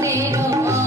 Pero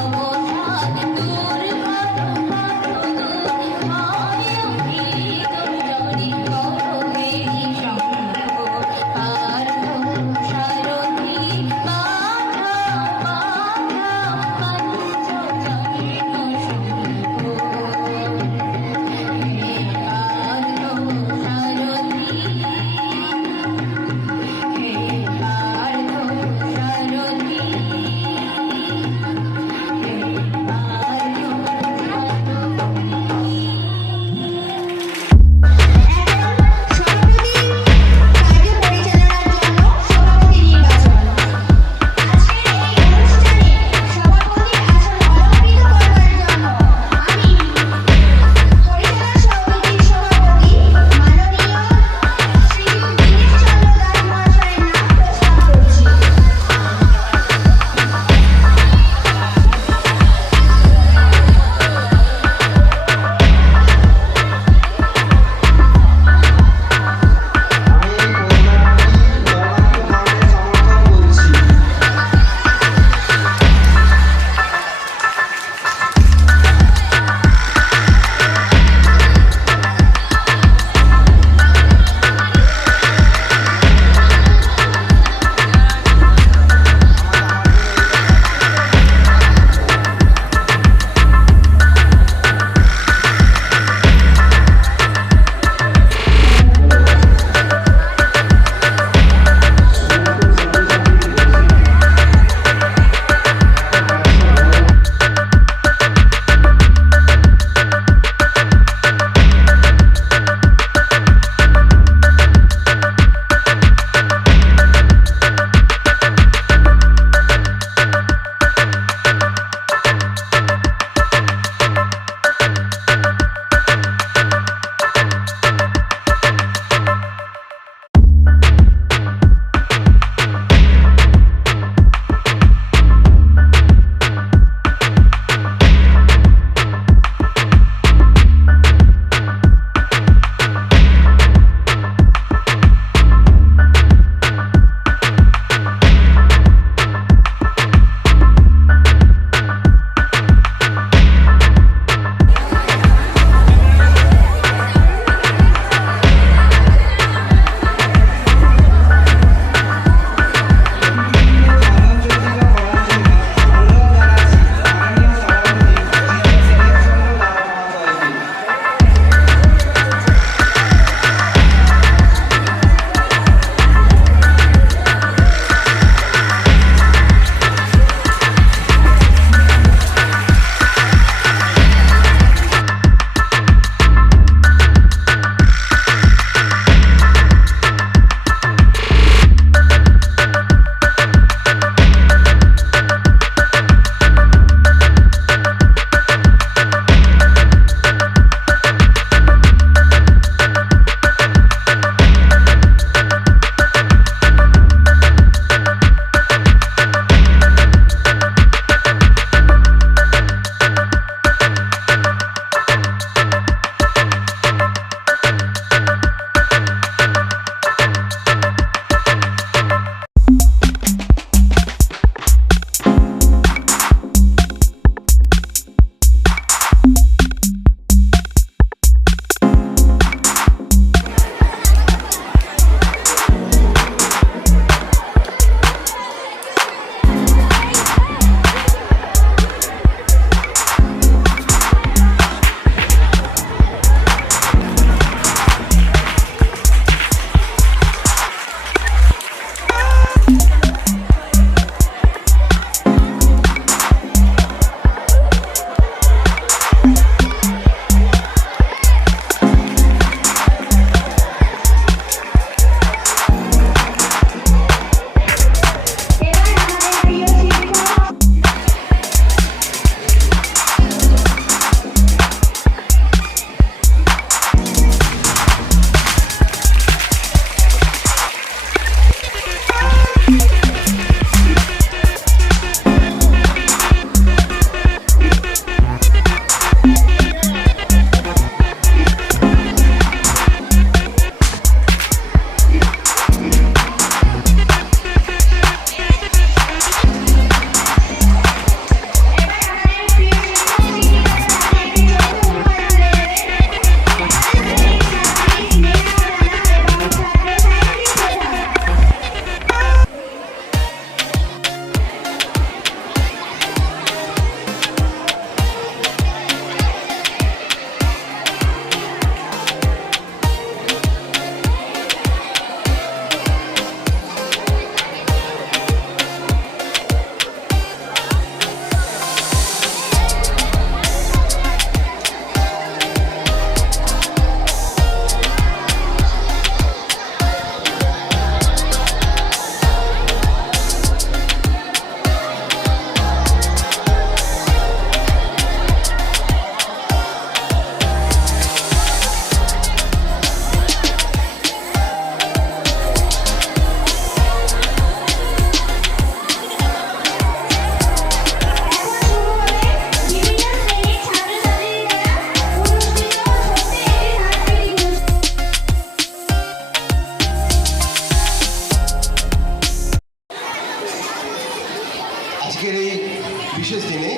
বিশেষ দিনে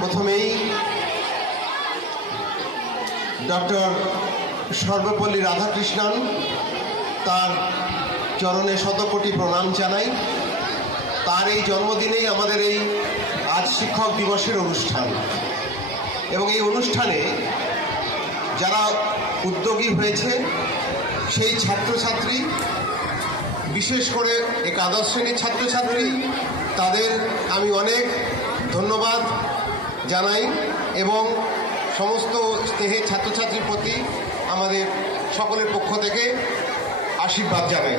প্রথমেই ডক্টর সর্বপল্লী রাধাকৃষ্ণন তার চরণে শতকোটি প্রণাম জানাই। তার এই জন্মদিনেই আমাদের এই আজ শিক্ষক দিবসের অনুষ্ঠান, এবং এই অনুষ্ঠানে যারা উদ্যোগী হয়েছে সেই ছাত্রছাত্রী, বিশেষ করে একাদশ শ্রেণীর ছাত্রছাত্রী, তাদের আমি অনেক ধন্যবাদ জানাই এবং সমস্ত স্নেহের ছাত্রছাত্রীর প্রতি আমাদের সকলের পক্ষ থেকে আশীর্বাদ জানাই।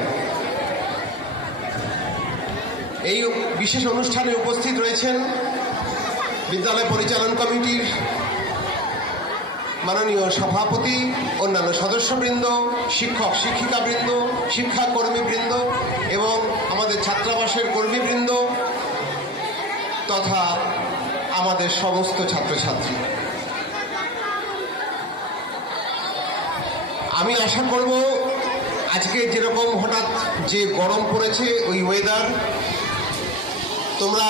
এই বিশেষ অনুষ্ঠানে উপস্থিত রয়েছেন বিদ্যালয় পরিচালন কমিটির মাননীয় সভাপতি, অন্যান্য সদস্যবৃন্দ, শিক্ষক শিক্ষিকাবৃন্দ, শিক্ষাকর্মীবৃন্দ এবং আমাদের ছাত্রাবাসের কর্মীবৃন্দ তথা আমাদের সমস্ত ছাত্রছাত্রী। আমি আশা করব আজকে যেরকম হঠাৎ যে গরম পড়েছে, ওই ওয়েদার, তোমরা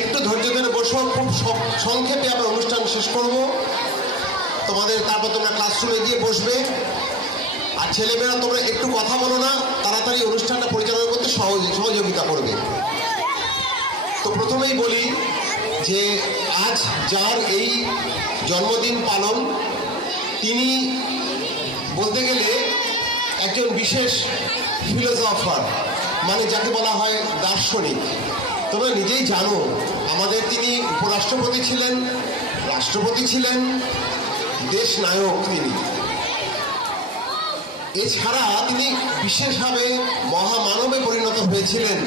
একটু ধৈর্য ধরে বসো। খুব সংক্ষেপে আমরা অনুষ্ঠান শেষ করব তোমাদের, তারপর তোমরা ক্লাসরুমে গিয়ে বসবে। আর ছেলেমেয়েরা তোমরা একটু কথা বলো না, তাড়াতাড়ি অনুষ্ঠানটা পরিচালনা করতে সহযোগিতা করবে। তো প্রথমেই বলি যে আজ যার এই জন্মদিন পালন, তিনি বলতে গেলে একজন বিশেষ ফিলোসফার, মানে যাকে বলা হয় দার্শনিক। তোমরা নিজেই জানো আমাদের তিনি উপরাষ্ট্রপতি ছিলেন, রাষ্ট্রপতি ছিলেন, দেশ নায়ক তিনি। এছাড়া তিনি বিশেষভাবে মহামানবে পরিণত হয়েছিলেন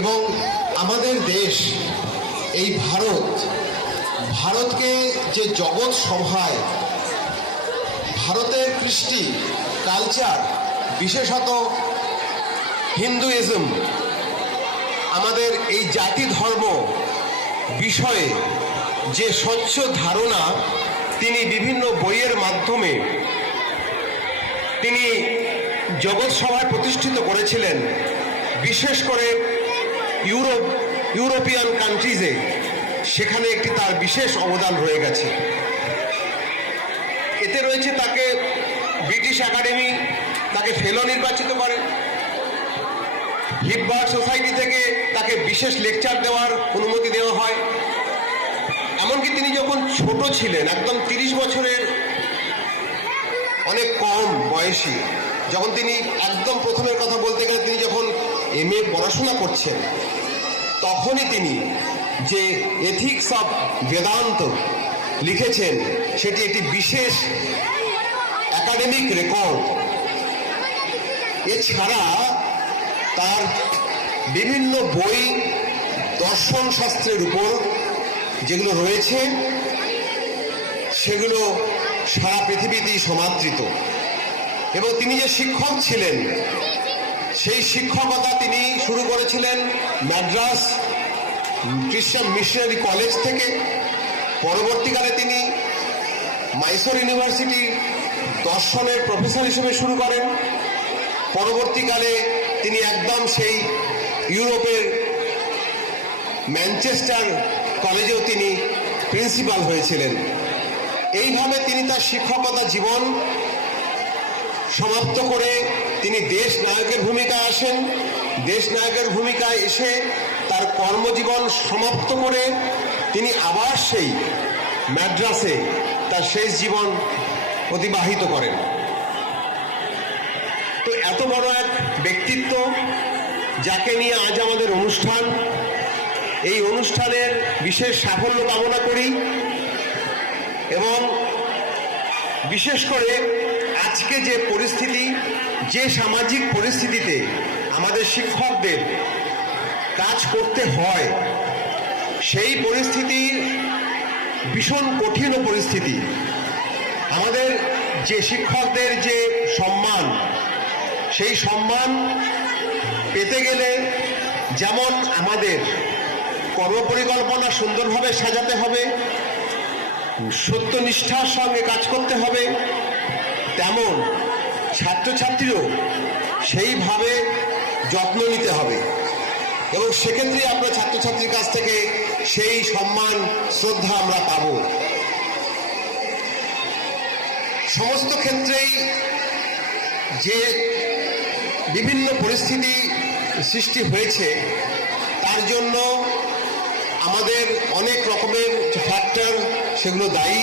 এবং আমাদের দেশ এই ভারতকে যে জগৎ সভায় ভারতের কৃষ্টি কালচার, বিশেষত হিন্দুইজম, আমাদের এই জাতি ধর্ম বিষয়ে যে স্বচ্ছ ধারণা তিনি বিভিন্ন বইয়ের মাধ্যমে তিনি জগৎ সভায় প্রতিষ্ঠিত করেছিলেন, বিশেষ করে ইউরোপিয়ান কান্ট্রিজে, সেখানে একটি তার বিশেষ অবদান রয়ে গেছে। এতে রয়েছে তাকে ব্রিটিশ একাডেমি তাকে ফেলো নির্বাচিত করে, হিপবার্ড সোসাইটি থেকে তাকে বিশেষ লেকচার দেওয়ার অনুমতি দেওয়া হয়। এমনকি তিনি যখন ছোট ছিলেন, একদম 30 বছরের অনেক কম বয়সী, যখন তিনি একদম প্রথমের কথা বলতে গেলে তিনি যখন MA পড়াশোনা করছেন, তখনই তিনি যে এথিক্স অফ বেদান্ত লিখেছেন, সেটি একটি বিশেষ একাডেমিক রেকর্ড। এছাড়া তার বিভিন্ন বই দর্শন শাস্ত্রের উপর যেগুলো রয়েছে, সেগুলো সারা পৃথিবীতেই সমাদৃত। এবং তিনি যে শিক্ষক ছিলেন, সেই শিক্ষকতা তিনি শুরু করেছিলেন মাদ্রাস খ্রিস্টান মিশনারি কলেজ থেকে। পরবর্তীকালে তিনি মাইসোর ইউনিভার্সিটি দর্শনের প্রফেসর হিসেবে শুরু করেন। পরবর্তীকালে তিনি একদম সেই ইউরোপের ম্যানচেস্টার কলেজেও তিনি প্রিন্সিপাল হয়েছিলেন। এইভাবে তিনি তার শিক্ষকতা জীবন সমাপ্ত করে তিনি দেশ নায়কের ভূমিকায় আসেন। দেশ নায়কের ভূমিকায় এসে তার কর্মজীবন সমাপ্ত করে তিনি আবার সেই মাদ্রাসে তার শেষ জীবন অতিবাহিত করেন। তো এত বড় এক ব্যক্তিত্ব, যাকে নিয়ে আজ আমাদের অনুষ্ঠান, এই অনুষ্ঠানের বিশেষ সাফল্য কামনা করি। এবং বিশেষ করে আজকে যে পরিস্থিতি, যে সামাজিক পরিস্থিতিতে আমাদের শিক্ষকদের কাজ করতে হয়, সেই পরিস্থিতি ভীষণ কঠিন পরিস্থিতি। আমাদের যে শিক্ষকদের যে সম্মান, সেই সম্মান পেতে গেলে যেমন আমাদের কর্মপরিকল্পনা সুন্দরভাবে সাজাতে হবে, সত্যনিষ্ঠার সঙ্গে কাজ করতে হবে, তেমন ছাত্রছাত্রীও সেইভাবে যত্ন নিতে হবে। এবং সেক্ষেত্রে আমরা ছাত্রছাত্রীর কাছ থেকে সেই সম্মান শ্রদ্ধা আমরা পাব। সমস্ত ক্ষেত্রেই যে বিভিন্ন পরিস্থিতি সৃষ্টি হয়েছে তার জন্য আমাদের অনেক রকমের ফ্যাক্টর সেগুলো দায়ী,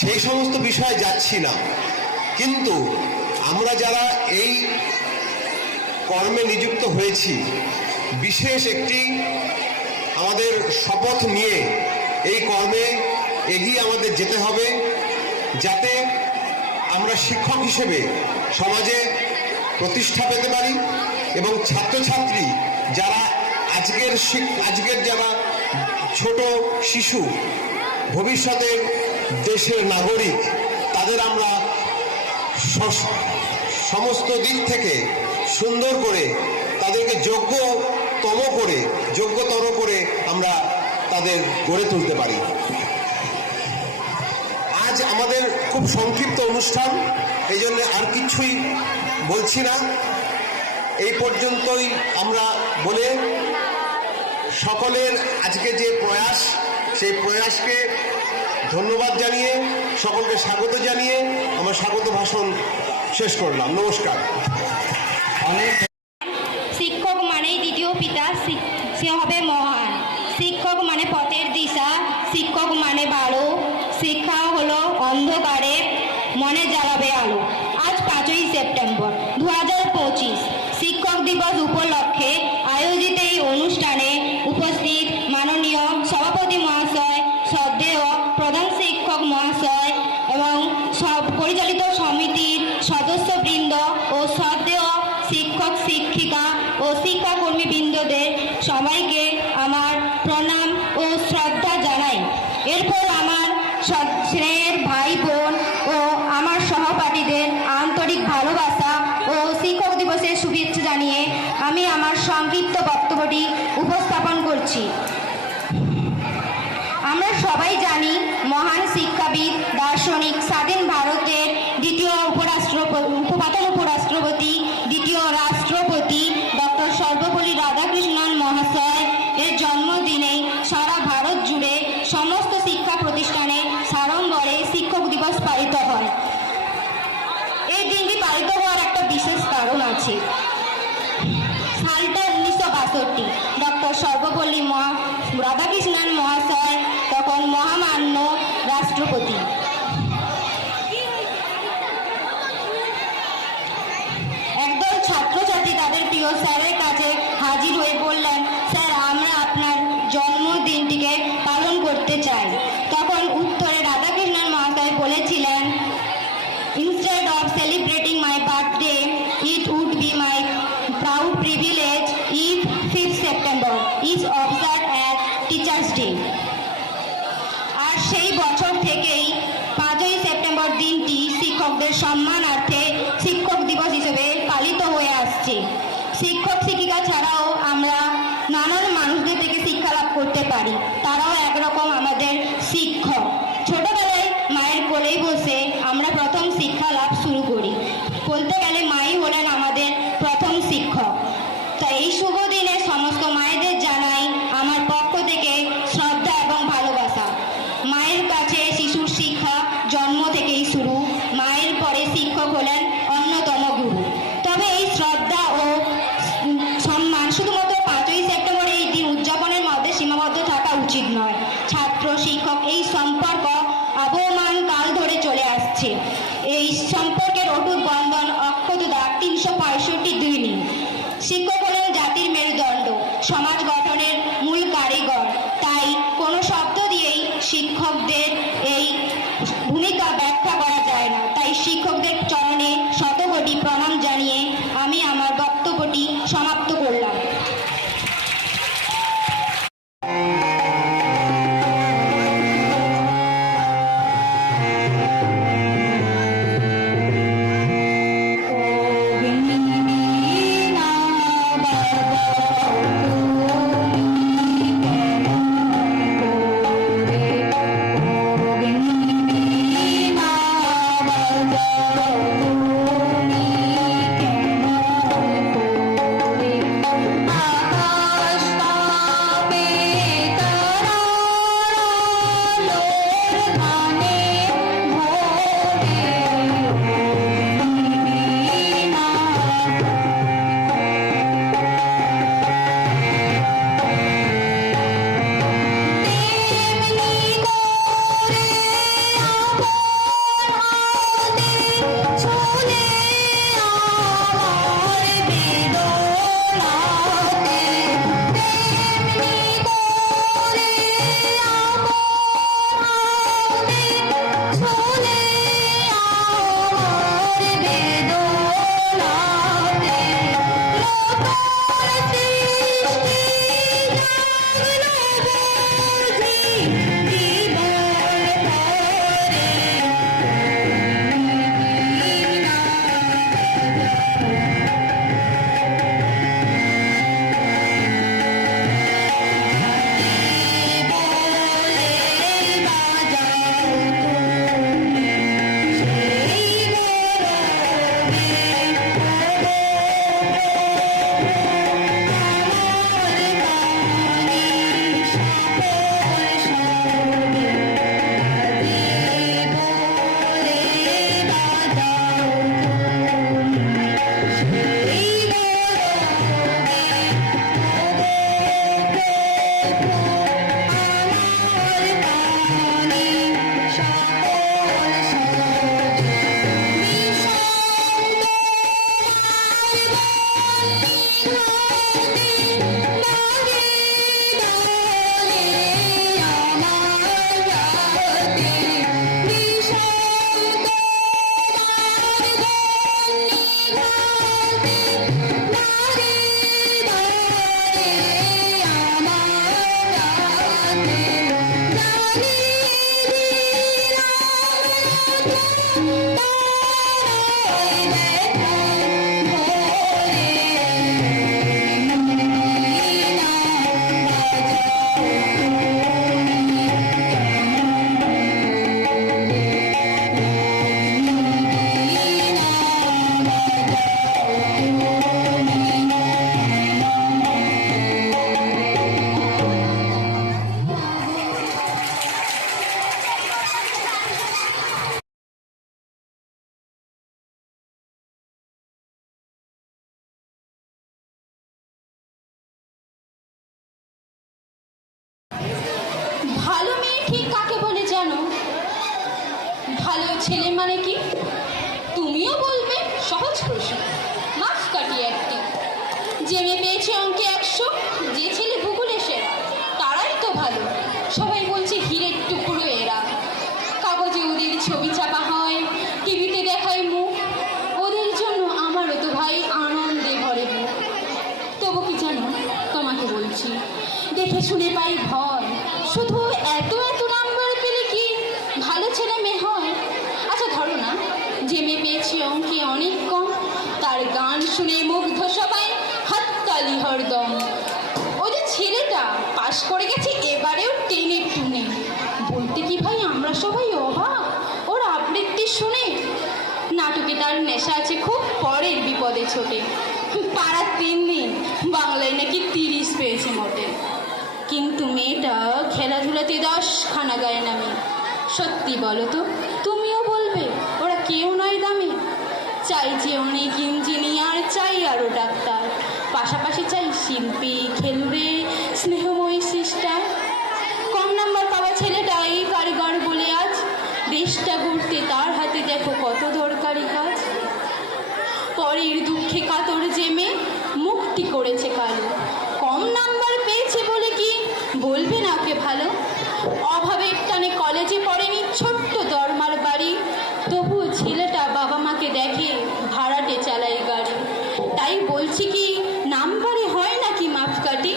সেই সমস্ত বিষয়ে যাচ্ছি না। কিন্তু আমরা যারা এই কর্মে নিযুক্ত হয়েছি, বিশেষ একটি আমাদের শপথ নিয়ে এই কর্মে এগিয়ে আমাদের যেতে হবে, যাতে আমরা শিক্ষক হিসেবে সমাজে প্রতিষ্ঠা পেতে পারি এবং ছাত্রছাত্রী যারা আজকের যারা ছোট শিশু, ভবিষ্যতের দেশের নাগরিক, তাদের আমরা সমস্ত দিক থেকে সুন্দর করে তাদেরকে যোগ্যতর করে আমরা তাদের গড়ে তুলতে পারি। আজ আমাদের খুব সংক্ষিপ্ত অনুষ্ঠান, এই জন্য আর কিছুই বলছি না। এই পর্যন্তই আমরা বলে সকলের আজকে যে প্রয়াস, সেই প্রয়াসকে ধন্যবাদ জানিয়ে সকলকে স্বাগত জানিয়ে আমার স্বাগত ভাষণ শেষ করলাম। নমস্কার। অনেক শিক্ষক মানেই দ্বিতীয় পিতা, সে হবে মহান। শিক্ষক মানে পথের দিশা, শিক্ষক মানে ভালো। শিক্ষা হলো অন্ধকারে মনে জ্বালাবে আলো। আজ 5ই সেপ্টেম্বর 2025 শিক্ষক দিবস উপলক্ষে আয়োজিত এই অনুষ্ঠানে উপস্থিত মাননীয় সভাপতি মহাশয়, শ্রদ্ধেয় প্রধান শিক্ষক মহাশয় এবং পরিচালিত সমিতির সদস্যবৃন্দ ও শ্রদ্ধেয় শিক্ষক শিক্ষিকা ও শিক্ষাকর্মী বৃন্দদের সবাইকে আমার প্রণাম ও শ্রদ্ধা জানাই। এরপর আমার স্নেহের ভাই বোন ও আমার সহপাঠীদের আন্তরিক ভালোবাসা ও শিক্ষক দিবসের শুভেচ্ছা জানিয়ে আমি আমার সংক্ষিপ্ত বক্তব্যটি উপস্থাপন করছি। আমরা সবাই জানি মহান শিক্ষাবিদ, দার্শনিক, স্বাধীন ভারতের প্রথম উপরাষ্ট্রপতি, দ্বিতীয় রাষ্ট্রপতি ডক্টর সর্বপল্লী রাধাকৃষ্ণন মহাশয় এর জন্মদিনে সারা ভারত জুড়ে সমস্ত শিক্ষা প্রতিষ্ঠানে সাড়ম্বরে শিক্ষক দিবস পালিত হয়। এই দিনটি পালিত হওয়ার একটা বিশেষ কারণ আছে। সালটা 1962, ডক্টর সর্বপল্লী রাধাকৃষ্ণন মহাশয় তখন মহামান্য রাষ্ট্রপতি। একদল ছাত্রছাত্রী তাদের প্রিয় স্যারের কাছে হাজির হয়ে বললেন, স্যার আমরা আপনার জন্মদিনটিকে পালন করতে চাই। তখন উত্তরে রাধাকৃষ্ণন মহাশয় বলেছিলেন, instead of celebrating my birthday, it would be my proud privilege if 5th September is observed as Teachers' Day. আর সেই বছর থেকেই 5ই সেপ্টেম্বর দিনটি শিক্ষকদের সম্মানার্থে শিক্ষক দিবস হিসেবে পালিত হয়ে আসছে। শিক্ষক শিক্ষিকা ছাড়াও আমরা নানান মানুষদের থেকে শিক্ষা লাভ করতে পারি, তারাও একরকম আমাদের শিক্ষক। ছোটবেলায় মায়ের কোলেই বসে আমরা প্রথম শিক্ষা লাভ শুরু করি। বলতে গেলে মাই হলেন আমাদের প্রথম শিক্ষক। তাই এই শুভ দিনে সমস্ত মায়েদের জানাই আমার পক্ষ থেকে শ্রদ্ধা এবং ভালোবাসা। মায়ের কাছে শিশুর শিক্ষা জন্ম থেকেই শুরু, মায়ের পরে শিক্ষক হলেন অন্যতম গুরু। তবে এই শ্রদ্ধা ও সম্মান শুধুমাত্র 5ই সেপ্টেম্বর এই দিন উদযাপনের মধ্যে সীমাবদ্ধ থাকা উচিত নয়। ছাত্র শিক্ষক এই সম্পর্ক আবহমান কাল ধরে চলে আসছে। এই সম্পর্কের অটুট বন্ধন অক্ষত 365 দিন। শিক্ষক হলেন জাতির মেরুদণ্ড, সমাজ গঠনের মূল কারিগর। তাই কোনো শব্দ দিয়েই শিক্ষকদের এই ভূমিকা ব্যাখ্যা করা যায় না। তাই শিক্ষকদের চরণে শতকোটি প্রণাম জানিয়ে আমি আমার বক্তব্যটি সমাপ্ত করলাম। ছেলে মানে কি? তুমিও বলবে সহজ প্রশ্ন, মাফ কাটিয়ে একটি। যে মেয়ে পেয়েছে অঙ্কে 100, যে ছেলে ভূগোলে সেরা, তারাই তো ভালো। সবাই বলছে হীরের টুকরো এরা। কাগজে ওদের ছবি চাপা হয়, টিভিতে দেখায় মুখ। ওদের জন্য আমারও তো ভাই আনন্দে ভরে বুক। তবু কি জানো, তোমাকে বলছি, দেখে শুনে পাই ভয়। শুধু এত এত নাম্বার পেলে কি ভালো ছেলে মেয়ে হয়? আচ্ছা ধরো না, যে মেয়ে পেয়েছে অঙ্কে অনেক কম, তার গান শুনে মুগ্ধ সবাই, হাততালি হরদম। ওই যে ছেলেটা পাশ করে গেছে এবারেও টেনে টুনে, বলতে কি ভাই আমরা সবাই অবাক ওর আবৃত্তি শুনে। নাটকে তার নেশা আছে খুব, পরের বিপদে ছোটে। পাড়ার 3 দিন বাংলায় নাকি 30 পেয়েছে মোটে। কিন্তু মেয়েটা খেলাধুলাতে 10খানা গায়ে নামে। সত্যি বলো তো, তুমিও বলবে ওরা কেউ নয় দামি। চাই যে অনেক ইঞ্জিনিয়ার, চাই আরও ডাক্তার, পাশাপাশি চাই শিল্পী, খেলুড়ে, স্নেহময়ী সিস্টার। কম নাম্বার পাওয়া ছেলেটাই কারিগর বলে আজ দেশটা ঘুরতে তার হাতে দেখো কত দরকারি কাজ। পরের দুঃখে কাতর যে মেয়ে মুক্তি করেছে কালো, কম নাম্বার পেয়েছে বলে কি বলবে না ওকে ভালো? অভাবের টানে কলেজে পড়েনি, ছোট্ট দরমার বাড়ি, তবুও ছেলেটা বাবা মাকে দেখে ভাড়াটে চালায় গাড়ি। তাই বলছি কি নাম্বারে হয় নাকি মাপকাঠি?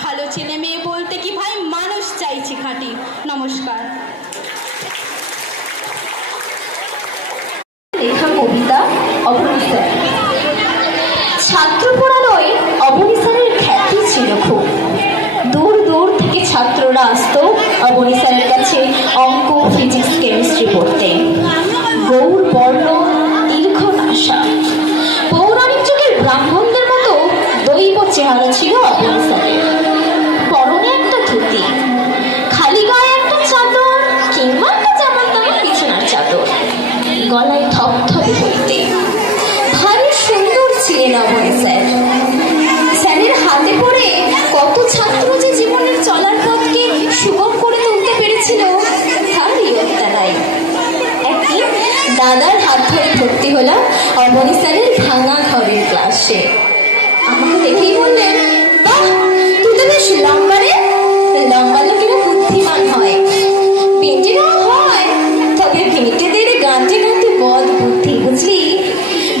ভালো ছেলে মেয়ে বলতে কি ভাই মানুষ চাইছি খাঁটি। নমস্কার। লেখা কবিতা অবনী স্যার। ছাত্র পড়ানোয় অবনী স্যারের খ্যাতি ছিল খুব। দূর দূর থেকে ছাত্ররা আসতো অবনী স্যারের কাছে অঙ্ক, ফিজিক্স, কেমিস্ট্রি পড়তে। গৌর বর্ণ, দীর্ঘ নাসা, পৌরাণিক যুগের ব্রাহ্মণদের মতো দৈব চেহারা ছিল অবনী স্যারের। পরনে একটা ধুতি, খালি গায়ে একটা চাদর কিংবা একটা জামার দামে বিছানার চাদর, গলায় থপথপে হইতে। ভারী সুন্দর ছিলেন অবনী স্যার। স্যারের হাতে পড়ে কত ছাত্র যে জীবনের চলার পথকে সুগম করে তুলতে পেরেছিল তার ইয়ত্তা নাই। একদিন দাদার হাত ধরে ভর্তি হলাম অবনী স্যারের ভাঙা ঘরের ক্লাসে। আমাকে দেখেই বললেন, বাহ তুই তো বেশ লম্বা রে। লম্বা লোকেরা বুদ্ধিমান হয়, পেটেরও হয়, তবে পেটেদের গানতে গানতে বদ বুদ্ধি বুঝলি,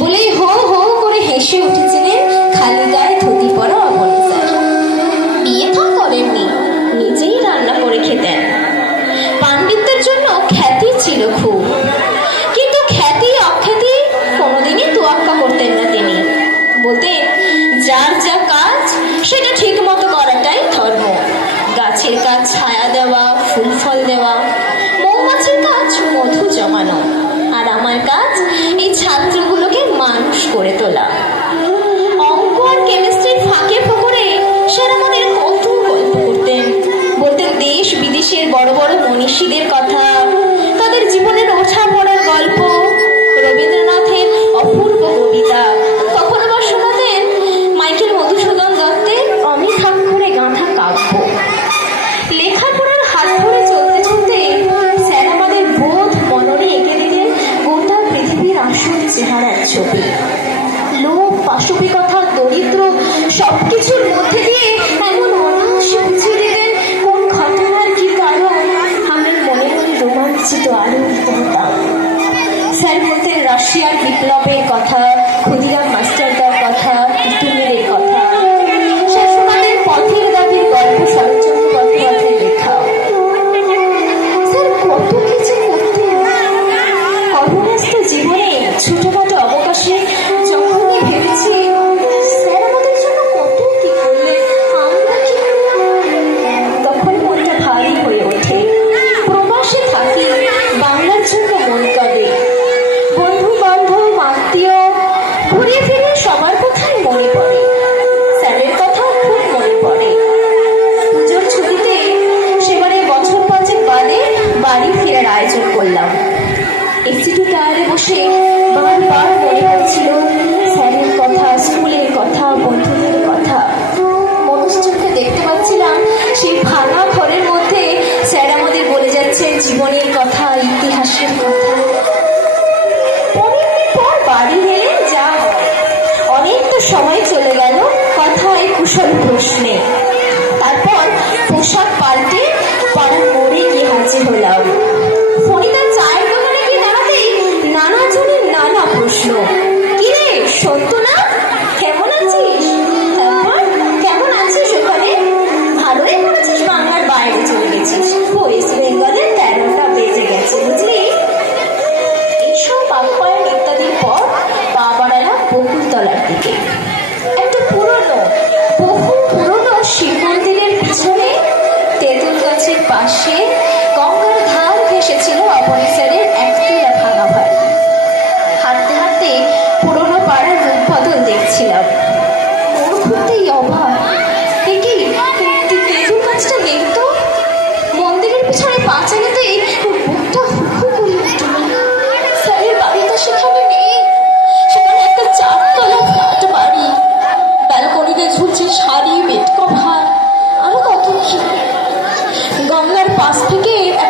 বলেই হো হো করে হেসে উঠেছিলেন খালি গায়ে ধুতি পরা অবনী স্যার। বিয়ে তো করেননি, নিজেই রান্না করে খেতেন। পাণ্ডিত্যের জন্য খ্যাতি ছিল খুব, কিন্তু খ্যাতি অখ্যাতি কোনোদিনই তোয়াক্কা করতেন না তিনি। বলতেন যার যা কাজ সেটা ঠিক মতো করাটাই ধর্ম। গাছের কাজ ছায়া দেওয়া, ফুল ফল দেওয়া, মৌমাছির কাজ মধু জমানো, আর আমার কাজ এই ছাত্রগুলোকে মানুষ করে তোলা। অঙ্ক আর কেমিস্ট্রির ফাঁকে ফোকরে স্যার আমাদের কত গল্প করতেন। বলতেন দেশ বিদেশের বড় বড় মনীষীদের কথা, তাদের জীবনের ওঠা পড়ার গল্প, রবীন্দ্রনাথের অপূর্ব কবিতা। কখনো বা শোনাতেন মাইকেল মধুসূদন দত্তের অমিতাক্ষরে গাঁথা কাব্য। লেখাপড়ার হাত ধরে চলতে চলতে স্যার আমাদের বোধ মননে এঁকে দিলেন গোটা পৃথিবীর আসল চেহারার ছবি। লোভ, পাশবিকতা, দরিদ্র সবকিছুর মধ্যে দিয়ে এমন অনায়াসে বুঝিয়ে দিতেন কোন ঘটনার কি কারণ। আমি মনে মনে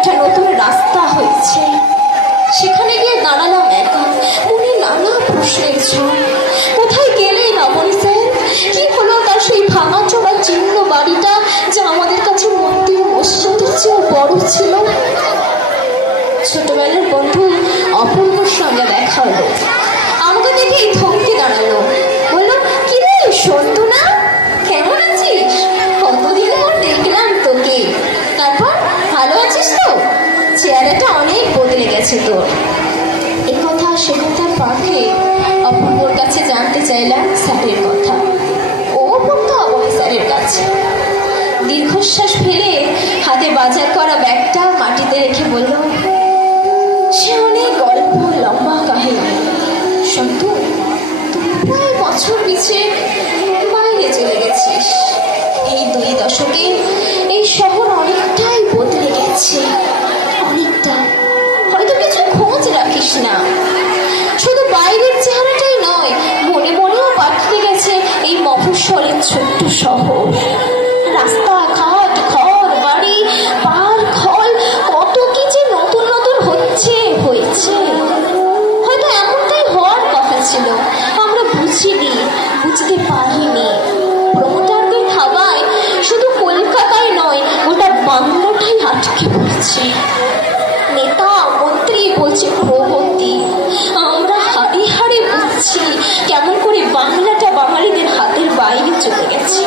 একটা নতুন রাস্তা হয়েছে। সেখানে গিয়ে দাঁড়ালাম একা, মনে নানা প্রশ্নের ঝড়। কোথায় গেলেন অবনী স্যার? কি হলো তার সেই ভাঙা চোরা জীর্ণ বাড়িটা, যা আমাদের কাছে মন্দির মসজিদের চেয়েও বড় ছিল? ছোটবেলার বন্ধু অপূর্বর সঙ্গে দেখা হলো। আমাকে দেখেই থমকে দাঁড়ালো, বললো, কি রে সন্তু না, কেমন আছিস? কতদিন পর দেখলাম তোকে। তারপর ভালো আছিস তো? চেহারাটা অনেক বদলে গেছে তোর। এ কথা সে কথার পাখে অপূর্বর কাছে জানতে চাইলাম স্যারের কথা। ও বলতো অবনী স্যারের কাছে। দীর্ঘশ্বাস ফেলে হাতে বাজার করা ব্যাগটা মাটিতে রেখে বলল, সে অনেক গল্প, লম্বা কাহিনী। সন্তু, তুই প্রায় বছর পিছে বাইরে চলে গেছিস। এই 2 দশকে এই শহর অনেকটাই বদলে গেছে, অনেকটা। হয়তো কিছু খোঁজ রাখিস না। শুধু বাইরের চেহারাটাই নয়, মনে মনেও পাঠিয়ে গেছে এই মফস্বলের ছোট্ট শহর। রাস্তাঘাট, ঘর বাড়ি, পার্ক, হল, কত কি যে নতুন নতুন হয়েছে। হয়তো এমনটাই হওয়ার কথা ছিল, আমরা বুঝিনি, বুঝতে পারিনি। প্রমোটারদের খাবায় শুধু কলকাতায় নয়, গোটা বাংলাটাই আটকে পড়ছে। নেতা মন্ত্রী বলছে প্রগতি, আমরা হাড়ে হাড়ে বুঝছি কেমন করে বাংলাটা বাঙালিদের হাতের বাইরে চলে গেছে।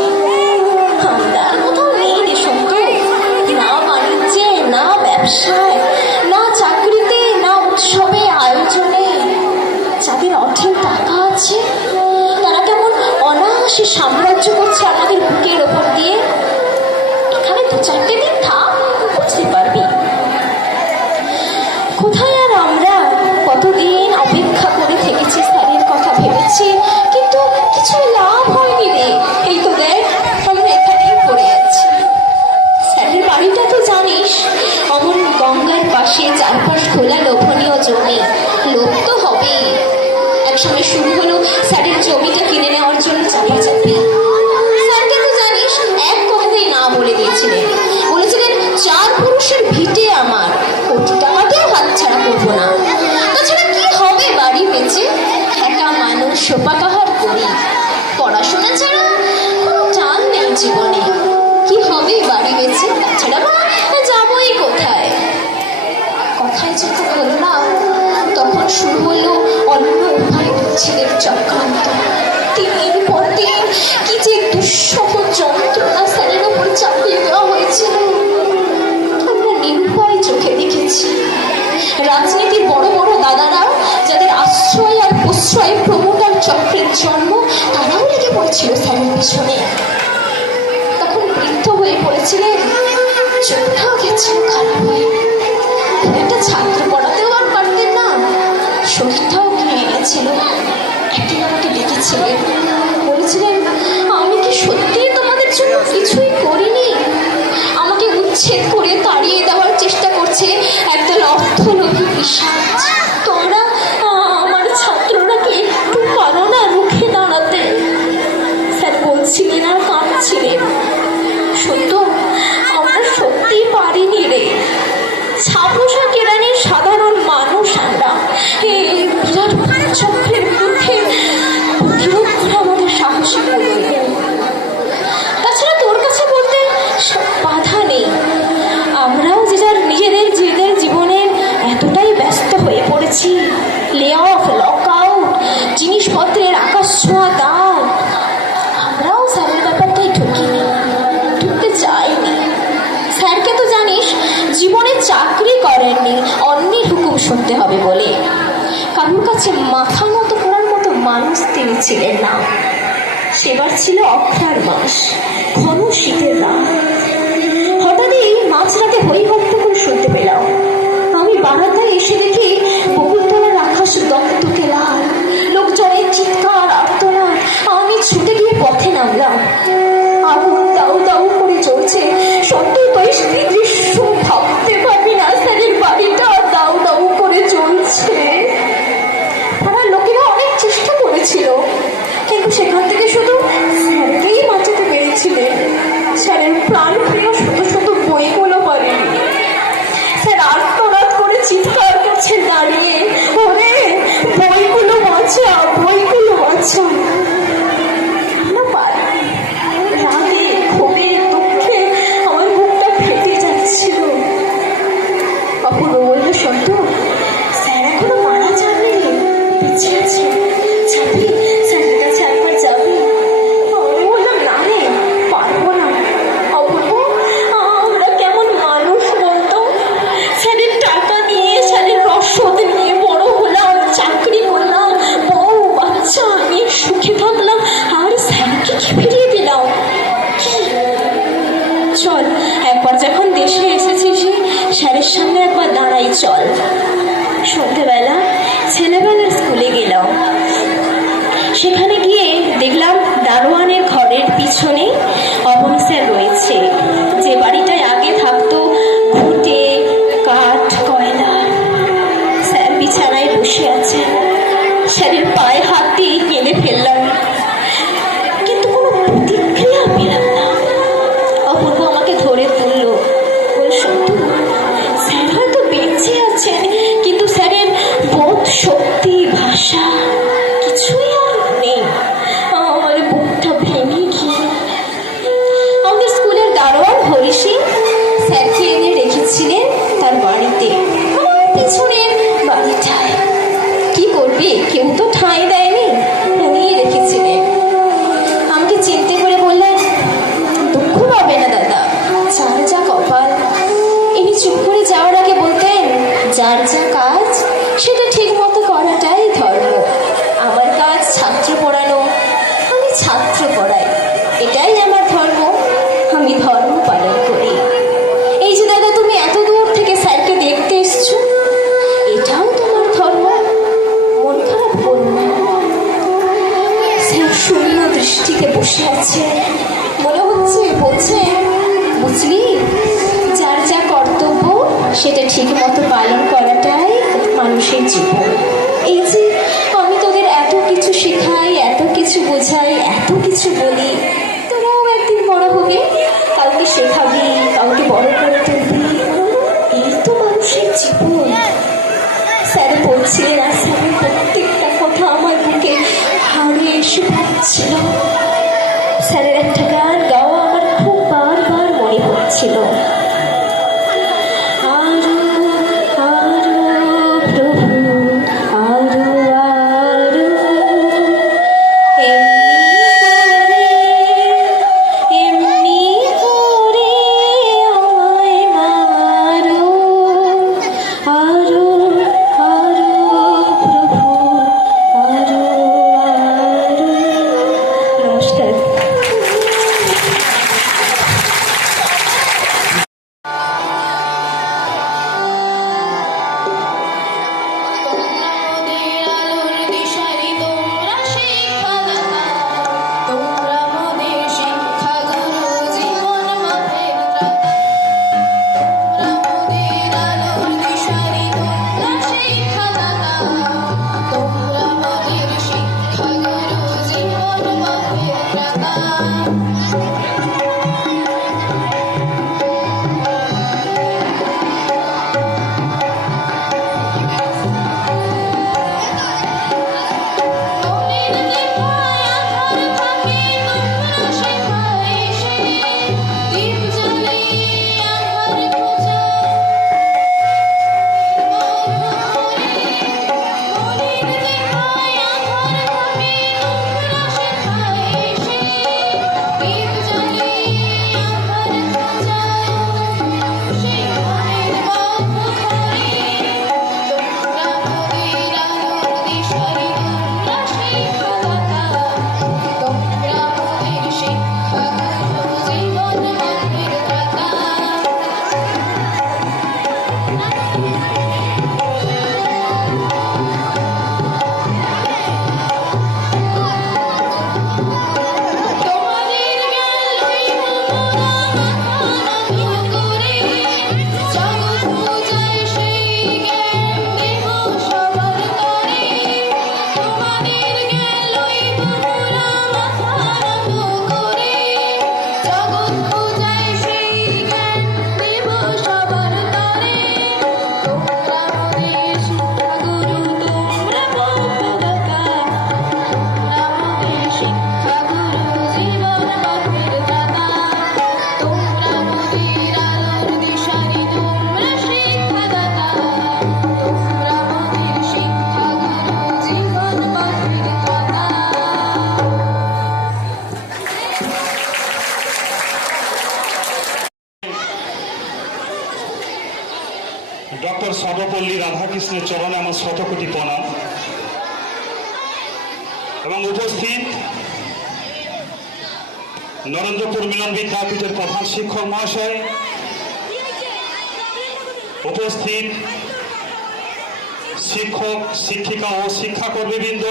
আমরা আর কোথাও নেই রে সঙ্গে, না বাণিজ্যে, না ব্যবসায়, না চাকরিতে, না উৎসবে আয়োজনে। যাদের অঢেল টাকা আছে তারা কেমন অনায়াসে সাম্রাজ্য করছে আমাদের বুকের ওপর দিয়ে। এখানে 2-4 দিন থাক, বুঝতে পারবি। কোথায় আর আমরা কতদিন অপেক্ষা করে থেকেছি, স্যারের কথা ভেবেছি, কিন্তু কিছু লাভ হয়নি রে। এই তো দেখ, আমরা এখানেই পড়ে আছি। স্যারের বাড়িটা তো জানিস, অমন গঙ্গার পাশে, চারপাশ খোলা লোভনীয় জমি। লোভ তো হবেই। একসময় শুরু হলো স্যারের জমিটা কিনে নেওয়ার জন্য চাপাচাপি। স্যারকে তো জানিস, এক কথাতেই না বলে দিয়েছিলেন। বলেছিলেন, 4 পুরুষের ভিটে আমার, কোটি টাকাতেও হাতছাড়া করবো না। তাছাড়া কি হবে বাড়ি বেচে? একা মানুষ, সোপাকাহার করি। পড়াশোনা ছাড়া কোনো টান নেই জীবনে। কি হবে বাড়ি বেচে? তাছাড়া যাবই কোথায়? কথায় যখন হলো না, তখন শুরু হলো অন্য উপায় বিচ্ছেদের চক্রান্ত। দিনের পর দিন কি যে দুঃসহ যন্ত্রণা স্যারের ওপর চাপিয়ে দেওয়া হয়েছিল, আমরা নিরুপায় চোখে দেখেছি। রাজনীতির বড় বড় দাদারা, যাদের আশ্রয় আর প্রশ্রয় প্রমোটার চক্রের জন্ম, তারাও লেগে পড়েছিল স্যারের পিছনে। তখন বৃদ্ধ হয়ে পড়েছিলেন, চোখটাও গেছিল খারাপ হয়ে। একটা ছাত্র পড়াতেও আর পারতেন না, শরীরটাও ভেঙে গেছিল। একদিন আমাকে ডেকেছিলেন, বলেছিলেন, আমি কি সত্যি তোমাদের জন্য কিছুই করিনি? আমাকে উচ্ছেদ করে তাড়িয়ে দেওয়ার চেষ্টা করছে একদল অর্থলোভী পিশাচ। তোমরা, আমার ছাত্ররা কি একটু পারো না রুখে দাঁড়াতে? স্যার বলছিলেন আর কাঁদছিলেন, সত্য, আমরা সত্যি পারিনি রে। ছাপোষা কেরানির সাধারণ মানুষ আমরা। এই বিরাট চক্রের বিরুদ্ধে প্রতিরোধ করা আমাদের সাহসী বলবে। তাছাড়া তোর কাছে বলতে বাধা নেই। আমরাও যে যার নিজেদের জীবনের এতটাই ব্যস্ত হয়ে পড়েছি, লে অফ, লক আউট, জিনিসপত্রের আকাশ ছোঁয়া দাম। আমরাও স্যারের ব্যাপারটাই ঢুকতে চাইনি। স্যারকে তো জানিস, জীবনে চাকরি করেননি অন্যের হুকুম শুনতে হবে বলে। কারোর কাছে মাথা মতো করার মতো মানুষ তিনি ছিলেন না। সেবার ছিল অক্ষরার মাস, ঘন শীতের রাত। হঠাৎই মাঝরাতে হই হট্টগোল শুনতে পেলাম। আমি বারান্দায় এসে দেখি বকুলতলার আকাশ দমদমে লাল, লোকজনের চিৎকার, আর্তনাদ। আমি ছুটে গিয়ে পথে নামলাম। আগুন দাউ দাউ করে জ্বলছে। সত্যি বৈষ্ণবী দৃশ্য, ভাবতে পারবি না স্যারের বাড়িটা দাউ দাউ করে জ্বলছে। পাড়ার লোকেরা অনেক চেষ্টা করেছিল, কিন্তু সেখান থেকে শুধু স্যারকেই বাঁচাতে পেরেছিলেন। স্যারের প্রাণ ইচ্ছে আছে, যাবি স্যারের কাছে একবার যাবি। আমি বললাম না রে, পারবো না। অপূর্ব, আমরা কেমন মানুষ বলতো? স্যারের টাকা নিয়ে, স্যারের রসদ নিয়ে বড় হলাম, চাকরি করলাম, বউ বাচ্চা নিয়ে সুখে থাকলাম, আর স্যারকে কি ফিরিয়ে দিলাম? চল একবার যখন দেশে এসেছিস স্যারের সামনে একবার দাঁড়াই, চল। সন্ধ্যেবেলা ছেলেবেলার স্কুলে গেলাম, সেখানে গিয়ে দেখলাম দারোয়ানের ঘরের পিছনে অবনী স্যার রয়েছে, যে বাড়িটায় আগে থাকতো ঘুঁটে কাঠ কয়লা। স্যার বিছানায় বসে আছেন, স্যারের পায়ে হাত দিয়ে কেঁদে ফেললাম, কিন্তু কোনো প্রতিক্রিয়া পেলাম না। অপূর্ব আমাকে ধরে তুলল, বলে সত্যি স্যার হয়তো বেঁচে আছেন, কিন্তু স্যারের বোধ শক্তি ভাষা কিছুই আর নেই। আমার বুকটা ভেঙে গিয়ে আমাদের স্কুলের দারোয়ান হরি সিং স্যারকে এনে রেখেছিলেন তার বাড়িতে, আমার পিছনের বাড়িটায়। কি করবে, কেউ তো ঠাঁই দেয়নি, উনিই রেখেছিলেন। আমাকে চিনতে করে বললেন, দুঃখ পাবে না দাদা, যার যা কপাল। ইনি চুপ করে যাওয়ার আগে বলতেন, যার যা কাজ সেটা ঠিক মতো করাটাই ধর্ম। আমার কাজ ছাত্র পড়ানো, আমি ছাত্র পড়াই, এটাই আমার ধর্ম, আমি ধর্ম পালন করি। এই যে দাদা তুমি এত দূর থেকে স্যারকে দেখতে এসছো, এটাও তোমার ধর্ম, মন খারাপ করো না। স্যার শূন্য দৃষ্টিতে বসে আছে, মনে হচ্ছে বলছে, বুঝলি যার যা কর্তব্য সেটা ঠিক মতো পালন করাটাই মানুষের জীবন। এই যে আমি তোদের এত কিছু শেখাই, এত কিছু বোঝাই, এত কিছু বলি, তোরাও একদিন বড় হবে, কাউকে শেখাবি, কাউকে বড় করে তুলবি, এই তো মানুষের জীবন। স্যার বলছিলেন, আর স্যারের প্রত্যেকটা কথা আমার বুকে হারিয়ে এসে পড়ছিল। স্যারের একটা গান গাওয়া আমার খুব বারবার মনে পড়ছিল, ডক্টর সর্বপল্লী রাধাকৃষ্ণের চরণে আমার শতকোটি প্রণাম এবং উপস্থিত নরেন্দ্রপুর মিলন বিদ্যাপীঠের প্রধান শিক্ষক মহাশয়, উপস্থিত শিক্ষক শিক্ষিকা ও শিক্ষাকর্মীবৃন্দ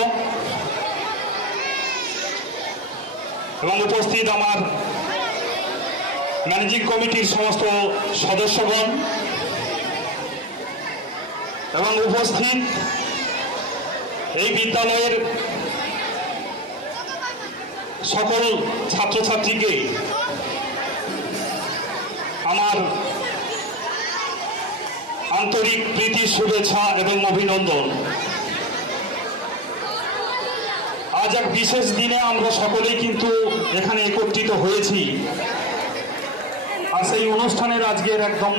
এবং উপস্থিত আমার ম্যানেজিং কমিটির সমস্ত সদস্যগণ এবং উপস্থিত এই বিদ্যালয়ের সকল ছাত্রছাত্রীকে আমার আন্তরিক প্রীতি, শুভেচ্ছা এবং অভিনন্দন। আজ এক বিশেষ দিনে আমরা সকলেই কিন্তু এখানে একত্রিত হয়েছি, আর সেই অনুষ্ঠানের আজকের একদম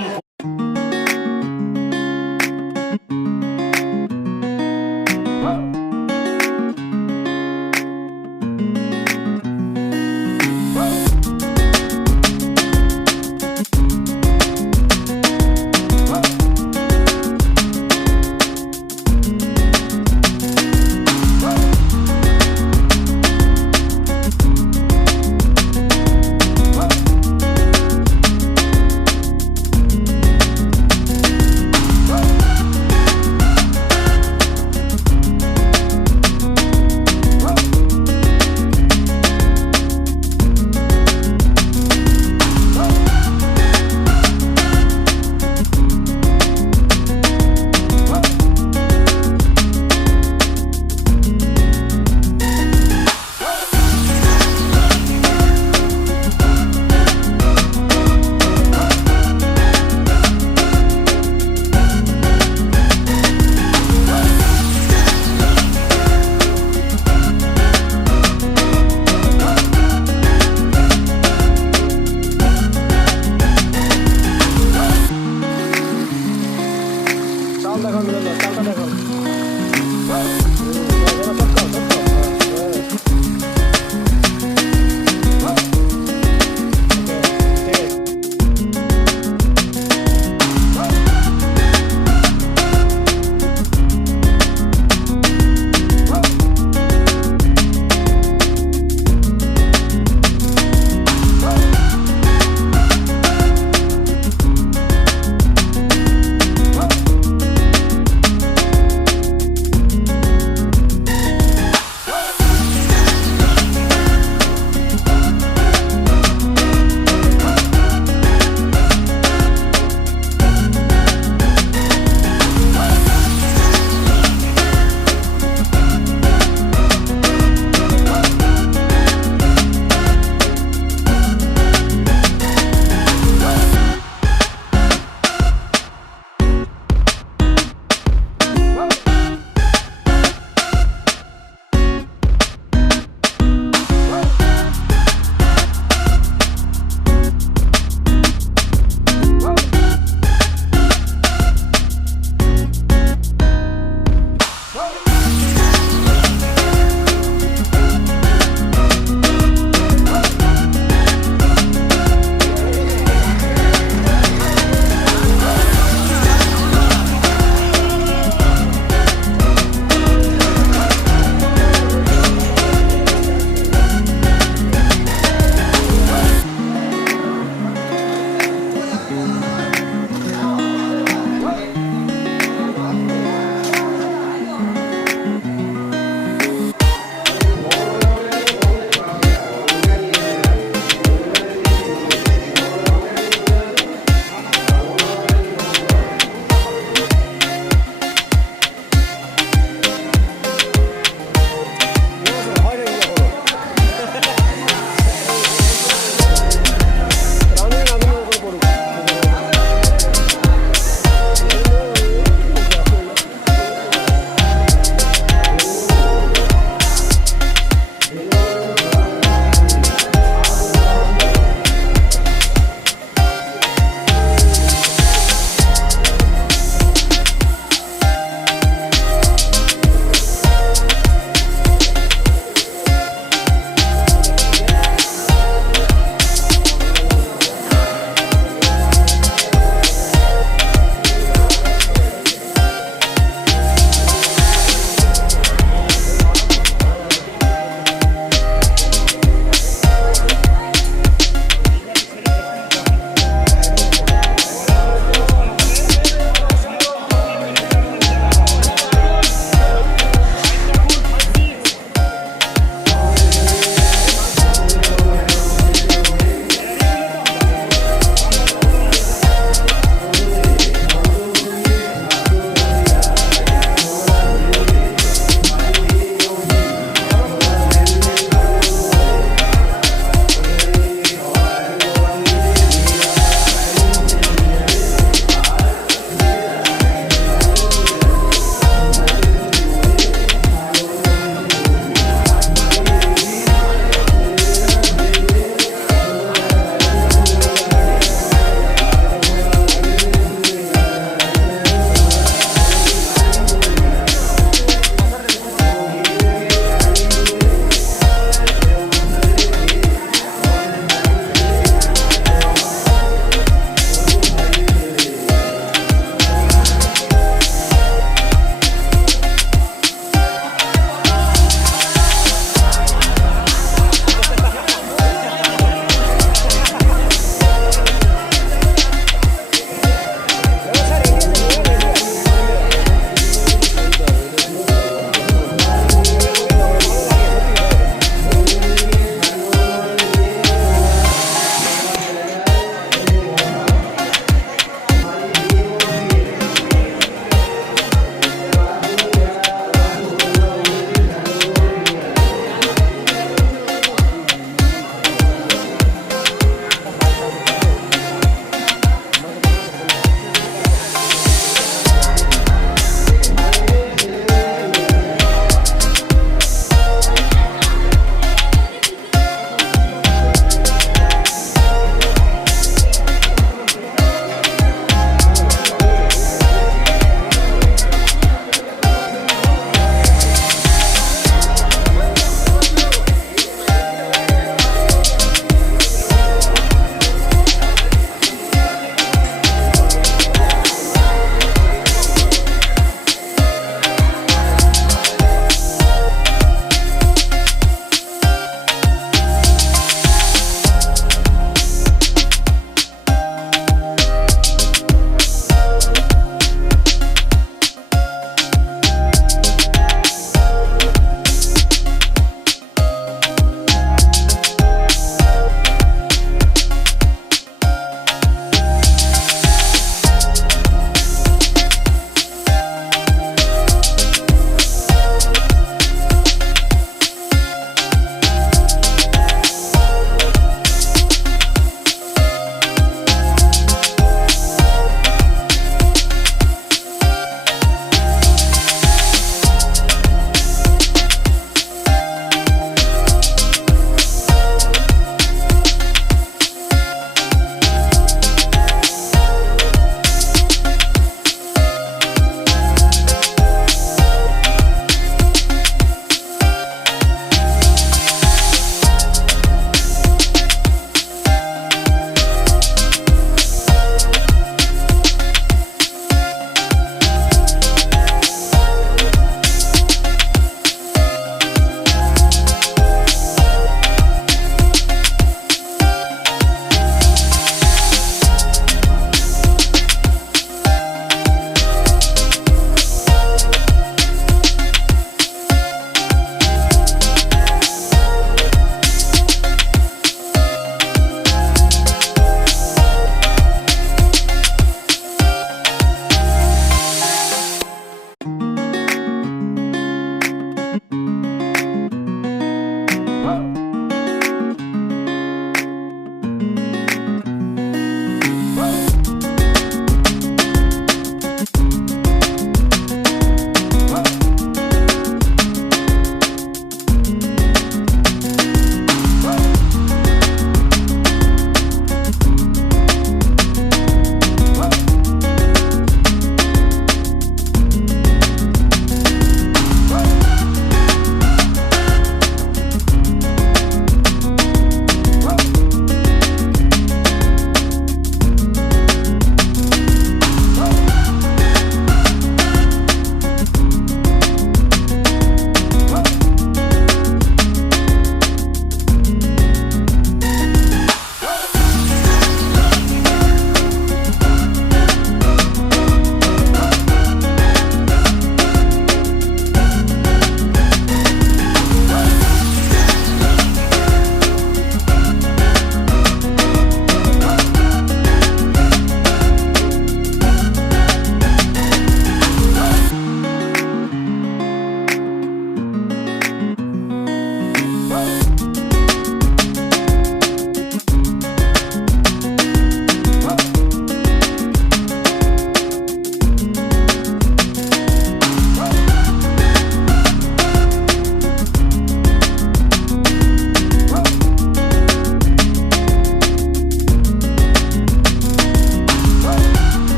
চাল দেখা